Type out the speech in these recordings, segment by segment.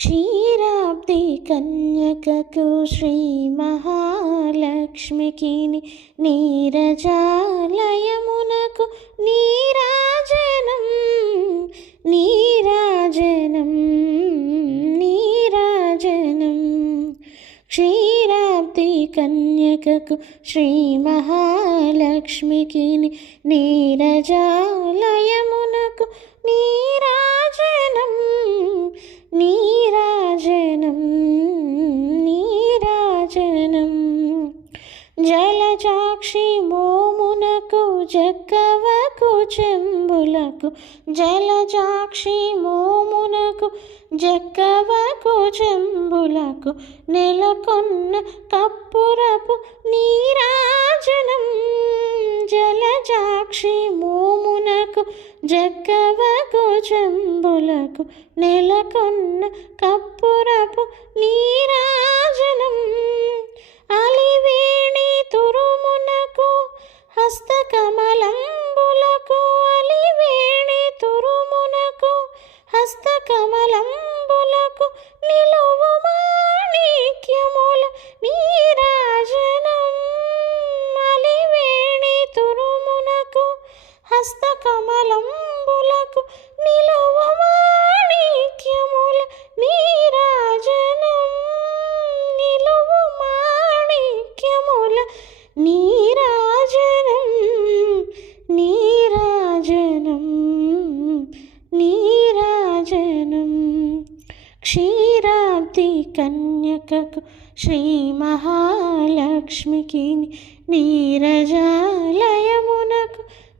క్షీరాబ్ది కన్యకకు శ్రీ మహాలక్ష్మికి నీరజాలయమునకు నీరాజనం నీరాజనం నీరాజనం. క్షీరాబ్ది కన్యకకు శ్రీ మహాలక్ష్మికి నీరజాలయమునకు నీరాజనం నీరాజనం నీరాజనం. జలజాక్షి మోమునకు జక్కవకు చెంబులకు జలజాక్షి మోమునకు జక్కవకు చెంబులకు నెలకొన్న కప్పురపు నీరాజనం. జలజాక్షి మోమునకు జక్కవకు చెంబులకు నెలకొన్న కప్పురపు నీరాజనం. అలివేణి తురుమునకు హస్తకమలంబులకు అలివేణి తురుమునకు హస్తకమలంబులకు నిలువు మాణిక్యముల నీరాజనం. అలివేణి తురుమునకు హస్తకమలంబులకు నిలువు మాణిక్యముల నీరాజనం. నిలువు మాణిక్యముల నీరాజనం నీరాజనం నీరాజనం. క్షీరాబ్ది కన్యకకు శ్రీ మహాలక్ష్మికి నీరజాలయమునకు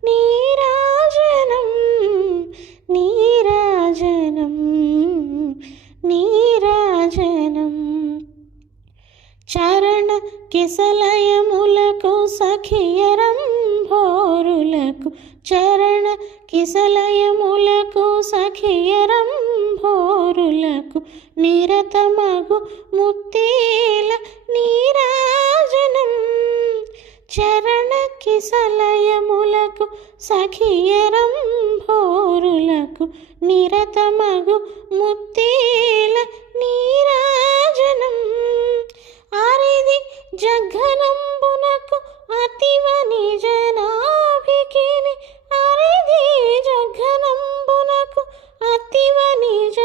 నీరాజనం నీరాజనం నీరాజనం. చరణ కిసలయములకు సఖియరంభోరులకు చరణ కిసలయములకు సఖియరంభోరులకు నిరతమగు ముత్తేల నీరాజనం. చరణ కిసలయములకు సఖియరంభోరులకు నిరతమగు ముత్తేల నీరాజనం. ఆరిది జఘనంబునకు అతివ నిజనాభికిని ఆరిది జఘనంబునకు అతివ నిజ